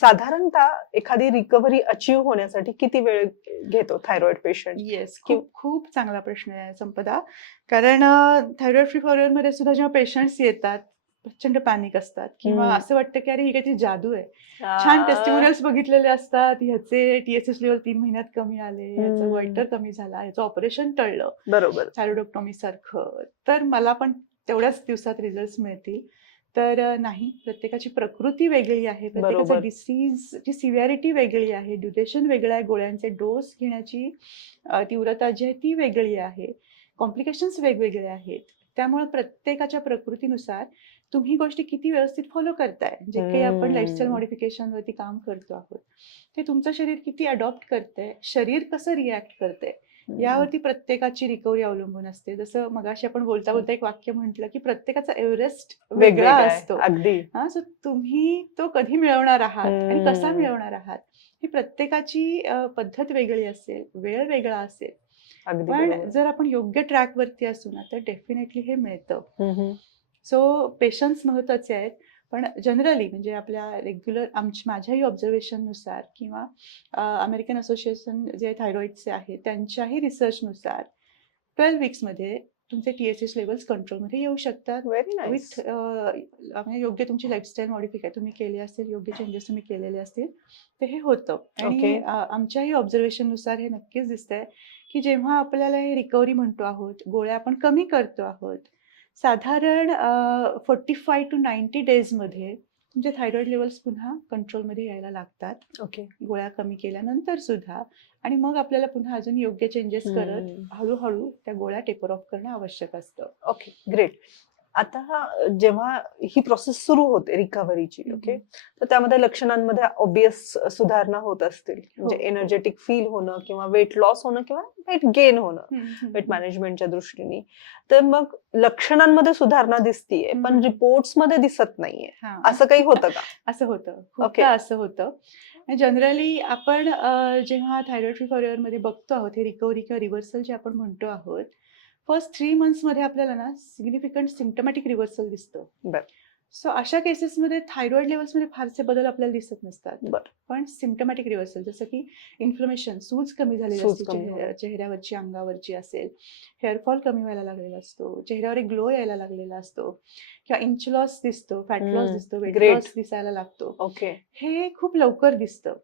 साधारणतः एखादी recovery achieve होण्यासाठी किती वेळ घेतो थायरॉइड पेशंट? येस, खूप खूप चांगला प्रश्न आहे संपदा. कारण थायरॉइड फ्री फॉरएव्हरमध्ये सुद्धा जेव्हा पेशंट्स येतात, प्रचंड पॅनिक असतात किंवा असं वाटतं की अरे ही काहीतरी जादू आहे. छान टेस्टिमोनियल्स बघितलेले असतात, ह्याचे TSH लेवल 3 महिन्यात कमी आले, ह्याचं वॉइटर कमी झाला, ह्याचं ऑपरेशन टळलं, बरोबर. थायरॉइडोक्टॉमी सारखं. तर मला पण तेवढ्याच दिवसात रिझल्ट मिळतील. तर नाही, प्रत्येकाची प्रकृती वेगळी आहे, प्रत्येकाचं बरोबर. डिसीजची सिव्हिरिटी वेगळी आहे, ड्युरेशन वेगळं आहे, गोळ्यांचे डोस घेण्याची तीव्रता जी आहे ती वेगळी आहे, कॉम्प्लिकेशन्स वेगवेगळे आहेत. त्यामुळे प्रत्येकाच्या प्रकृतीनुसार तुम्ही गोष्टी किती व्यवस्थित फॉलो करताय, जे काही आपण लाईफस्टाईल मॉडिफिकेशनवरती काम करतो आहोत, ते तुमचं शरीर किती अडॉप्ट करतंय, शरीर कसं रिॲक्ट करतंय, यावरती प्रत्येकाची रिकव्हरी अवलंबून असते. जसं मगाशी आपण बोलता बोलता एक वाक्य म्हटलं की प्रत्येकाचा एव्हरेस्ट वेगळा असतो. अगदी. सो तुम्ही तो कधी मिळवणार आहात आणि कसा मिळवणार आहात, ही प्रत्येकाची पद्धत वेगळी असेल, वेळ वेगळा असेल. अगदी पण बरोबर. जर आपण योग्य ट्रॅकवरती असू ना, तर डेफिनेटली हे मिळतं. हम्म. सो पेशन्स महत्वाचे आहेत. पण जनरली म्हणजे आपल्या रेग्युलर माझ्याही ऑब्झर्वेशननुसार किंवा अमेरिकन असोसिएशन जे थायरॉइडचे आहे त्यांच्याही रिसर्चनुसार 12 वीक्समध्ये तुमचे TSH लेवल्स कंट्रोलमध्ये येऊ शकतात. Very nice. विथ म्हणजे योग्य तुमची लाईफस्टाईल मॉडिफिकेशन तुम्ही केली असेल, योग्य चेंजेस तुम्ही केलेले असतील, तर हे होतं. आणि ओके. आमच्याही ऑब्झर्वेशननुसार हे नक्कीच दिसतंय की जेव्हा आपल्याला हे रिकव्हरी म्हणतो आहोत, गोळ्या आपण कमी करतो आहोत, साधारण 45 to 90 डेजमध्ये तुमचे थायरॉइड लेवल्स पुन्हा कंट्रोलमध्ये यायला लागतात, ओके. गोळ्या कमी केल्यानंतर सुद्धा. आणि मग आपल्याला पुन्हा अजून योग्य चेंजेस करत हळूहळू त्या गोळ्या टेपर ऑफ करणं आवश्यक असतं. Okay, great. आता जेव्हा ही प्रोसेस सुरू होते रिकव्हरीची, ओके, तर त्यामध्ये लक्षणांमध्ये ऑब्वियस सुधारणा होत असतील, म्हणजे एनर्जेटिक फील होणं किंवा वेट लॉस होणं किंवा वेट गेन होणं, वेट मॅनेजमेंटच्या दृष्टीने. तर मग लक्षणांमध्ये सुधारणा दिसतीये पण रिपोर्ट्स मध्ये दिसत नाहीये, असं काही होतं का? असं होतं, खूपदा असं होतं. जनरली आपण जेव्हा थायरॉइड फ्री फॉरएव्हरमध्ये बघतो आहोत हे रिकव्हरी किंवा रिव्हर्सल जे आपण म्हणतो आहोत, फर्स्ट 3 मंथ्समध्ये आपल्याला ना सिग्निफिकंट सिम्प्टमॅटिक रिव्हर्सल दिसतं. बरं. सो अशा केसेसमध्ये थायरॉइड लेवल्समध्ये फारसे बदल आपल्याला दिसत नसतात. बरं. पण सिम्प्टमॅटिक रिव्हर्सल जसं की इन्फ्लमेशन, सूज कमी झालेली असते चेहऱ्यावरची, अंगावरची असेल, हेअरफॉल कमी व्हायला लागलेला असतो, चेहऱ्यावर एक ग्लो यायला लागलेला असतो किंवा इंच लॉस दिसतो, फॅट लॉस दिसतो, वेट लॉस दिसायला लागतो. ओके. हे खूप लवकर दिसतं.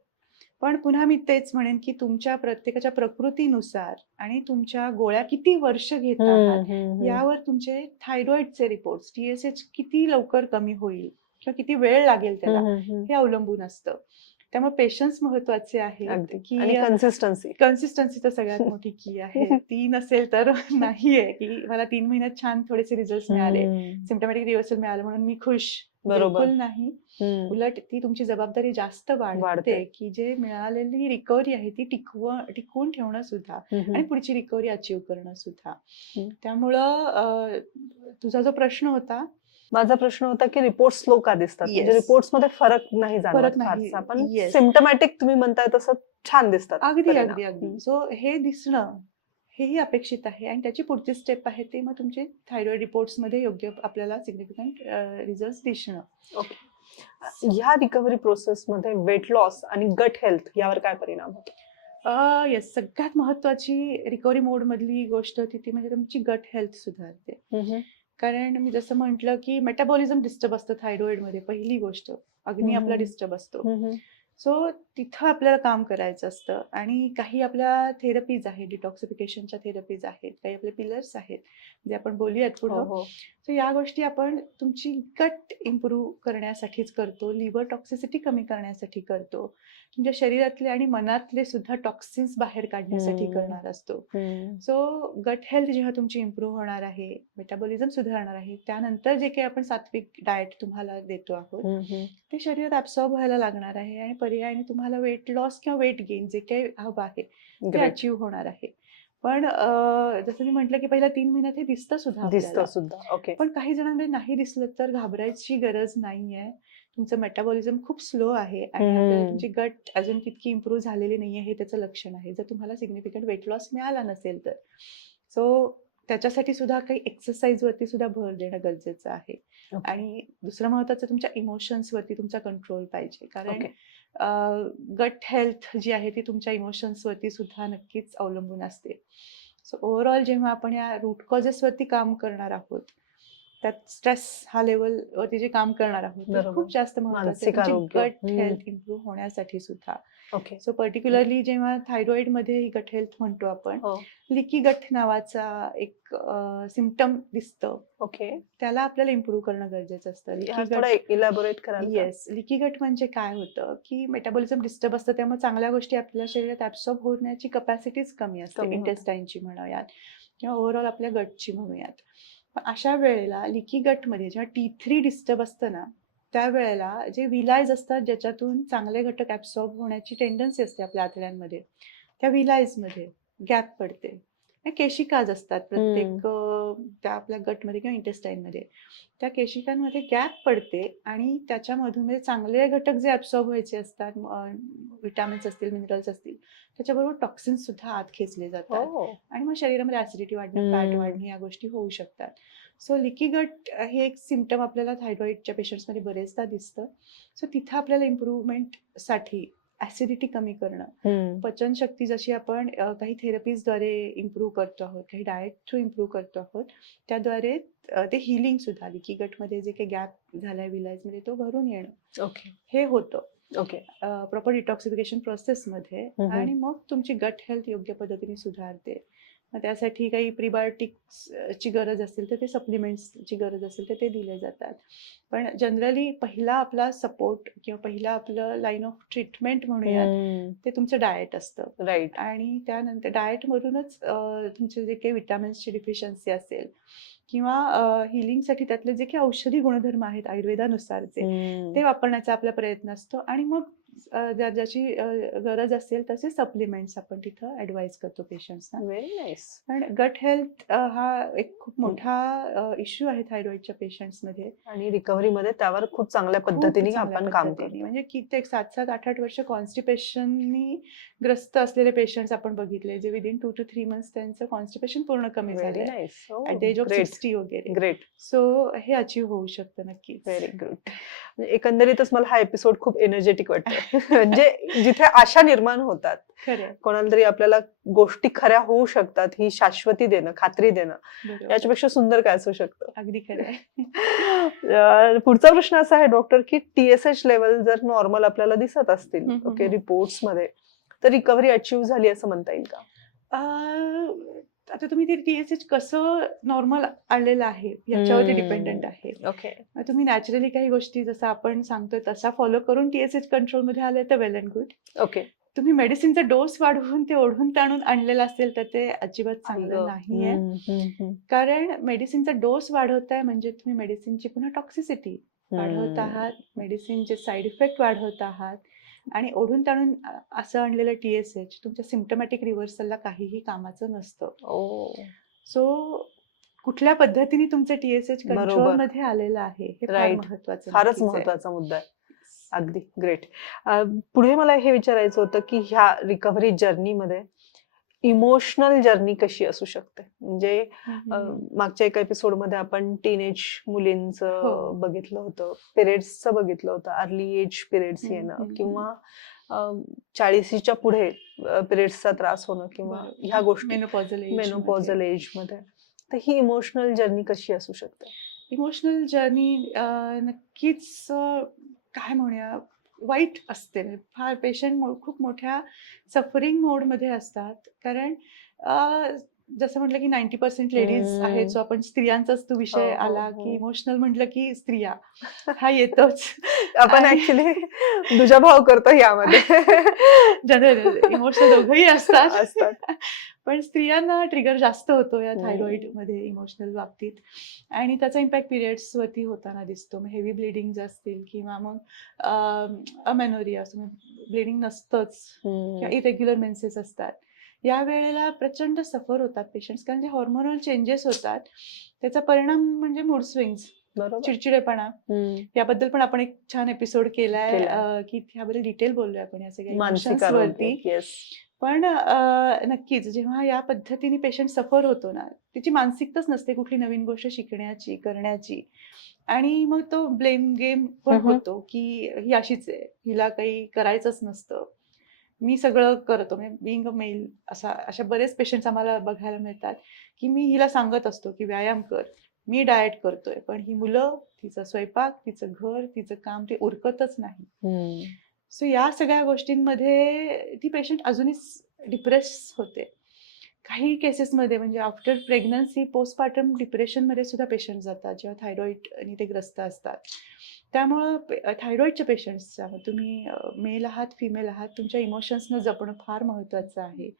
पण पुन्हा मी तेच म्हणेन की तुमच्या प्रत्येकाच्या प्रकृतीनुसार आणि तुमच्या गोळ्या किती वर्ष घेत आहात यावर तुमचे थायरॉइडचे रिपोर्ट्स, TSH किती लवकर कमी होईल किंवा किती वेळ लागेल त्याला, हे अवलंबून असतं. त्यामुळे पेशन्स महत्वाचे आहे की कन्सिस्टन्सी तर सगळ्यात मोठी की आहे. ती नसेल तर नाहीये की मला 3 महिन्यात छान थोडेसे रिझल्ट मिळाले, सिम्प्टमॅटिक रिव्हर्सल मिळालं म्हणून मी खुश. बिलकुल नाही. उलट ती तुमची जबाबदारी जास्त वाढते की जे मिळालेली रिकव्हरी आहे ती टिकवून ठेवणं सुद्धा आणि पुढची रिकव्हरी अचीव्ह करणं सुद्धा. त्यामुळं तुझा जो प्रश्न होता, माझा प्रश्न होता की रिपोर्ट स्लो का दिसतात, म्हणजे रिपोर्ट्स मध्ये फरक नाही जाणवत फारसा, पण सिम्प्टमॅटिक तुम्ही म्हणताय तसं छान दिसतात. अगदी अगदी अगदी. सो हे दिसणं हेही अपेक्षित आहे आणि त्याची पुढची स्टेप आहे ते मग तुमचे थायरॉइड रिपोर्ट्स मध्ये योग्य आपल्याला सिग्निफिकंट रिझल्ट दिसणं. ओके. ह्या रिकव्हरी प्रोसेस मध्ये वेट लॉस आणि गट हेल्थ यावर काय परिणाम होतो? येस, सगळ्यात महत्वाची रिकव्हरी मोड मधली गोष्ट होती ती म्हणजे तुमची गट हेल्थ सुधारते. कारण मी जसं म्हटलं की मेटाबॉलिझम डिस्टर्ब असतं थायरॉइड मध्ये, पहिली गोष्ट अग्नी आपला डिस्टर्ब असतो. सो तिथं आपल्याला काम करायचं असतं आणि काही आपल्या थेरपीज आहेत, डिटॉक्सिफिकेशनच्या थेरपीज आहेत, काही आपले पिलर्स आहेत जे आपण बोलूयात पुढं. सो या गोष्टी आपण तुमची गट इम्प्रूव्ह करण्यासाठीच करतो, लिव्हर टॉक्सिसिटी कमी करण्यासाठी करतो, तुमच्या शरीरातले आणि मनातले सुद्धा टॉक्सिन्स बाहेर काढण्यासाठी करणार असतो. सो गट हेल्थ जेव्हा तुमची इम्प्रूव्ह होणार आहे, मेटाबॉलिझम सुधारणार आहे, त्यानंतर जे काही आपण सात्विक डाएट तुम्हाला देतो आहोत ते शरीरात ऍब्सॉर्ब व्हायला लागणार आहे आणि पर्यायाने तुम्हाला वेट लॉस किंवा वेट गेन जे काही हवं आहे ते अचीव्ह होणार आहे. पण जसं मी म्हटलं की पहिल्या 3 महिन्यात हे दिसतं सुद्धा. पण काही जणांमध्ये नाही दिसलं तर घाबरायची गरज नाहीये. तुमचं मेटाबॉलिझम खूप स्लो आहे आणि तुमची गट अजून तितकी इम्प्रूव्ह झालेली नाहीये हे त्याचं लक्षण आहे, जर तुम्हाला सिग्निफिकंट वेट लॉस मिळाला नसेल तर. सो त्याच्यासाठी सुद्धा काही एक्सरसाइज वरती सुद्धा भर देणं गरजेचं आहे. आणि दुसरं महत्वाचं तुमच्या इमोशन्स वरती तुमचा कंट्रोल पाहिजे, कारण गट हेल्थ जी आहे ती तुमच्या इमोशन्सवरती सुद्धा नक्कीच अवलंबून असते. सो ओव्हरऑल जेव्हा आपण या रूट कॉजेसवरती काम करणार आहोत, त्यात स्ट्रेस हा लेवलवरती जे काम करणार आहोत ते बरोबर. खूप जास्त महत्वाचं आहे मानसिक तुमची आरोग्य. गट हेल्थ इम्प्रूव्ह होण्यासाठी सुद्धा. ओके. सो पर्टिक्युलरली जेव्हा थायरॉइडमध्ये ही गट हेल्थ म्हणतो आपण, हो. लिकी गट नावाचा एक सिम्पटम दिसतं. ओके. त्याला आपल्याला इम्प्रूव्ह करणं गरजेचं असतं. हा लिकी थोडा गट इलॅबोरेट कराल का? येस. लिकी गट म्हणजे काय होतं, की मेटाबॉलिझम डिस्टर्ब असतं, त्यामुळे चांगल्या गोष्टी आपल्या शरीरात ॲब्सॉर्ब होण्याची कपॅसिटीच कमी असते. कमी होते. इंटेस्टाईनची म्हणूयात किंवा ओव्हरऑल आपल्या गटची म्हणूयात. मग अशा वेळेला लिकी गटमध्ये जेव्हा T3 डिस्टर्ब असतं ना, त्यावेळेला जे विलायज असतात ज्याच्यातून चांगले घटक ॲब्सॉर्ब होण्याची टेंडन्सी असते आपल्या आतड्यांमध्ये, त्या विलायजमध्ये गॅप पडते. केशिकाज असतात प्रत्येक त्या आपल्या गटमध्ये किंवा इंटेस्टाईनमध्ये. त्या केशिकांमध्ये गॅप पडते आणि त्याच्यामधून म्हणजे चांगले घटक जे ॲब्सॉर्ब व्हायचे असतात, विटॅमिन्स असतील, मिनरल्स असतील, त्याच्याबरोबर टॉक्सिन्स सुद्धा आत खेचले जातात हो. आणि मग शरीरामध्ये ॲसिडिटी वाढणं, फॅट वाढणं या गोष्टी होऊ शकतात. सो लिकी गट हे एक सिम्पटम आपल्याला थायरॉइडच्या पेशंट्समध्ये बरेचदा दिसतं. सो तिथं आपल्याला इम्प्रूव्हमेंटसाठी ॲसिडिटी कमी करणं, पचनशक्ती जशी आपण काही थेरपीजद्वारे इम्प्रूव्ह करतो आहोत, काही डाएट थ्रू इम्प्रूव्ह करतो आहोत, त्याद्वारे ते हिलिंग सुद्धा लिकी गटमध्ये जे काही गॅप झालाय विलायजमध्ये तो भरून येणं ओके. हे होतं ओके. प्रॉपर डिटॉक्सिफिकेशन प्रोसेसमध्ये. आणि मग तुमची गट हेल्थ योग्य पद्धतीने सुधारते. मग त्यासाठी काही प्रिबायोटिक्सची गरज असेल तर ते सप्लिमेंट्सची गरज असेल तर ते दिले जातात. पण जनरली पहिला आपला सपोर्ट किंवा पहिला आपलं लाईन ऑफ ट्रीटमेंट म्हणूयात ते तुमचं डाएट असतं. राईट. आणि त्यानंतर डाएटमधूनच तुमचे जे काही विटॅमिन्सची डिफिशियन्सी असेल किंवा हिलिंगसाठी त्यातले जे काही औषधी गुणधर्म आहेत आयुर्वेदानुसारचे ते वापरण्याचा आपला प्रयत्न असतो. आणि मग ज्याची गरज असेल तसे सप्लिमेंट्स आपण तिथं ॲडवाईज करतो पेशंट्सना. Very nice. पण गट हेल्थ हा एक खूप मोठा इश्यू आहे थायरॉइडच्या पेशंट्समध्ये. आणि रिकव्हरीमध्ये त्यावर खूप चांगल्या खूप पद्धतीने चांगल्या आपण काम पद्धतीने. करतो. म्हणजे कित्येक 7-7, 8-8 वर्ष कॉन्स्टिपेशननी ग्रस्त असलेले पेशंट्स आपण बघितले, जे विदिन 2 to 3 मंथ्स त्यांचं कॉन्स्टिपेशन पूर्ण कमी व्हेरी झालंय nice. At the age of great. 60 वगैरे. ग्रेट. सो हे अचीव्ह होऊ शकतं नक्कीच. Very good. एकंदरीतच मला हा एपिसोड खूप एनर्जेटिक वाटतोय. म्हणजे जिथे आशा निर्माण होतात, खरंय. कोणाला तरी आपल्याला गोष्टी खऱ्या होऊ शकतात ही शाश्वती देणं, खात्री देणं, बरोबर. याच्यापेक्षा सुंदर काय असू शकतं. अगदी खरंय. पुढचा प्रश्न असा आहे डॉक्टर, की TSH लेवल जर नॉर्मल आपल्याला दिसत असतील ओके रिपोर्ट्स मध्ये, तर रिकव्हरी अचीव्ह झाली असं म्हणता येईल का? आता तुम्ही ते TSH कसं नॉर्मल आलेलं आहे याच्यावरती डिपेंडंट आहे. ओके. तुम्ही नॅचरली काही गोष्टी जसं आपण सांगतोय तसा फॉलो करून TSH कंट्रोलमध्ये आले तर वेल अँड गुड. ओके. तुम्ही मेडिसिनचा डोस वाढवून ते ओढून ताणून आणलेलं असेल तर ते अजिबात चांगलं नाहीये. कारण मेडिसिनचा डोस वाढवताय म्हणजे तुम्ही मेडिसिनची पुन्हा टॉक्सिसिटी वाढवत आहात, मेडिसिनचे साईड इफेक्ट वाढवत आहात आणि ओढून ताणून असं आणलेलं TSH तुमच्या सिम्पटमॅटिक रिव्हर्सलला काहीही कामाचं नसतं. सो कुठल्या पद्धतीने तुमचं TSH कंट्रोलमध्ये आलेलं आहे हे फार राईट. महत्वाचं. फारच महत्वाचा मुद्दा आहे. अगदी ग्रेट. पुढे मला हे विचारायचं होतं की ह्या रिकव्हरी जर्नीमध्ये इमोशनल जर्नी कशी असू शकते? म्हणजे मागच्या एका एपिसोडमध्ये आपण टीनेज मुलींचं बघितलं होतं, पिरियड्सचं बघितलं होतं, अर्ली एज पिरियड्स येणं किंवा 40च्या पुढे पिरियड्सचा त्रास होणं किंवा ह्या गोष्टी मेनोपॉझल एज मध्ये. तर ही इमोशनल जर्नी कशी असू शकते? इमोशनल जर्नी नक्कीच काय म्हणूया वाईट असते. फार पेशंट खूप मोठ्या सफरिंग मोडमध्ये असतात. कारण जसं म्हटलं की 90% लेडीज आहेत. सो आपण स्त्रियांचाच तो विषय आला की इमोशनल म्हटलं की स्त्रिया हा येतोच. आपण ऍक्च्युली दुजाभाव करतो यामध्ये. जनरल इमोशनल दोघंही असतात. पण स्त्रियांना ट्रिगर जास्त होतो या थायरॉइडमध्ये इमोशनल बाबतीत आणि त्याचा इम्पॅक्ट पिरियड्सवरती होताना दिसतो. मग हेवी ब्लिडिंग असतील किंवा मग अमेनोरिया ब्लिडिंग नसतंच किंवा इरेग्युलर मेन्सेस असतात. या वेळेला प्रचंड सफर होतात पेशंट्स कारण जे हॉर्मोनल चेंजेस होतात त्याचा परिणाम म्हणजे मूड स्विंग्स बरोबर. चिडचिडेपणा, याबद्दल पण आपण एक छान एपिसोड केलाय, केलाय. की त्याबद्दल डिटेल बोललोय आपण या सगळ्या मानसिक इमोशन्स आरोग्य. वरती. येस. पण नक्कीच जेव्हा या पद्धतीने पेशंट सफर होतो ना, त्याची मानसिकताच नसते कुठली नवीन गोष्ट शिकण्याची, करण्याची. आणि मग तो ब्लेम गेम पण होतो, की ही अशीच आहे, हिला काही करायचंच नसतं. मी सगळं करतो. म्हणजे बिंग अ मेल अशा बरेच पेशंट्स आम्हाला बघायला मिळतात, की मी हिला सांगत असतो, की व्यायाम कर. मी डाएट करतोय, पण ही मुलं, तिचा स्वयंपाक, तिचं घर, तिचं काम ते उरकतच नाही. सो या सगळ्या गोष्टींमध्ये ती पेशंट अजूनही डिप्रेस होते. काही केसेसमध्ये म्हणजे आफ्टर प्रेग्नन्सी, पोस्टपार्टम डिप्रेशनमध्ये सुद्धा पेशंट जातात, जेव्हा थायरॉइडने ते ग्रस्त असतात. त्यामुळं थायरॉइडच्या पेशंट्सच्या तुम्ही मेल आहात, फिमेल आहात, तुमच्या इमोशन्सनं जपणं फार महत्त्वाचं आहे.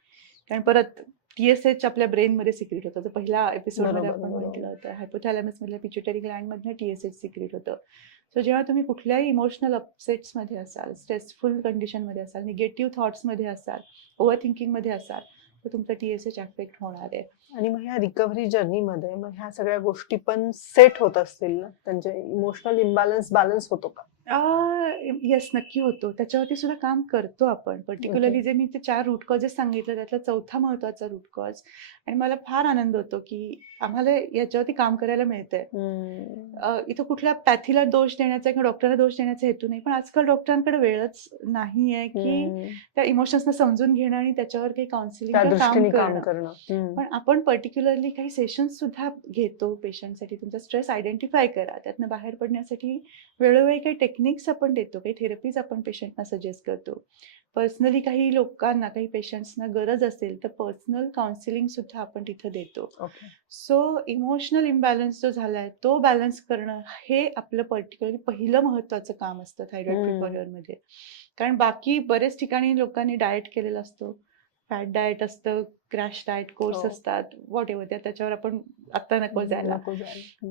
कारण परत TSH आपल्या ब्रेनमध्ये सिक्रेट होतं. तर पहिल्या एपिसोडमध्ये आपण म्हटलं होतं, हायपोथॅलॅमसमधल्या पिट्युटरी ग्लँडमधनं TSH सिक्रेट होतं. सो जेव्हा तुम्ही कुठल्याही इमोशनल अपसेट्समध्ये असाल, स्ट्रेसफुल कंडिशनमध्ये असाल, निगेटिव्ह थॉट्समध्ये असाल, ओव्हर थिंकिंगमध्ये असाल, तर तुमचा TSH अफेक्ट होणार आहे. आणि मग ह्या रिकव्हरी जर्नीमध्ये मग ह्या सगळ्या गोष्टी पण सेट होत असतील ना, त्यांचे इमोशनल इम्बॅलन्स बॅलन्स होतो का? येस, नक्की होतो. त्याच्यावरती सुद्धा काम करतो आपण. पर्टिक्युलरली जे मी ते 4 रूट कॉजेस सांगितलं त्यातला चौथा महत्त्वाचा रूट कॉज, आणि मला फार आनंद होतो, की आम्हाला याच्यावरती काम करायला मिळतंय. इथं कुठल्या पॅथीला दोष देण्याचा किंवा डॉक्टरला दोष देण्याचा हेतू नाही. पण आजकाल डॉक्टरांकडे वेळच नाहीये, की त्या इमोशन्सना समजून घेणं आणि त्याच्यावर काही काउन्सिलिंग त्या किंवा काम दृष्टीने काम करणं. करणं. पण आपण पर्टिक्युलरली काही सेशन्स सुद्धा घेतो पेशंटसाठी. तुमचा स्ट्रेस आयडेंटिफाय करा. त्यातनं बाहेर पडण्यासाठी वेळोवेळी काही टेक्निक्स आपण देतो, काही थेरपीज आपण पेशंटना सजेस्ट करतो. पर्सनली काही लोकांना, काही पेशंट्सना गरज असेल तर पर्सनल काउन्सिलिंग सुद्धा आपण तिथं देतो. ओके. सो इमोशनल इम्बॅलन्स जो झालाय तो बॅलन्स करणं हे आपलं पर्टिक्युलरली पहिलं महत्त्वाचं काम असतं थायरॉइड प्रिफॉर्मरमध्ये. कारण बाकी बरेच ठिकाणी लोकांनी डाएट केलेला असतो. फॅट डाएट असतं, क्रॅश डाएट कोर्स असतात, व्हॉटएव्हर त्याच्यावर आपण आता नको जायला.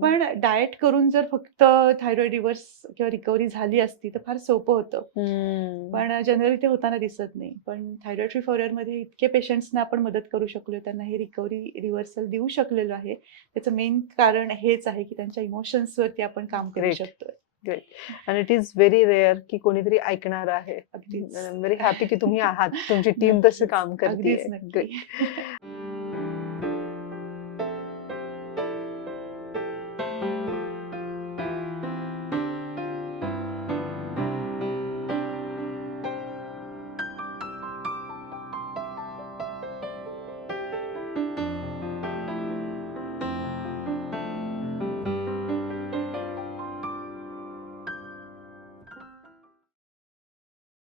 पण डाएट करून जर फक्त थायरॉइड रिव्हर्स किंवा रिकव्हरी झाली असती तर फार सोपं होतं. पण जनरली ते होताना दिसत नाही. पण थायरॉइड फ्री फॉरवर्डमध्ये इतके पेशंट्सना आपण मदत करू शकलो, त्यांना हे रिकव्हरी रिव्हर्सल देऊ शकलेलो आहे. त्याचं मेन कारण हेच आहे, की त्यांच्या इमोशन्सवरती आपण काम करू शकतोय. ग्रेट. आणि इट इज व्हेरी रेअर की कोणीतरी ऐकणार आहे. अगदीच. व्हेरी हॅपी की तुम्ही आहात, तुमची टीम तशी काम करते. अगदीच नक्की.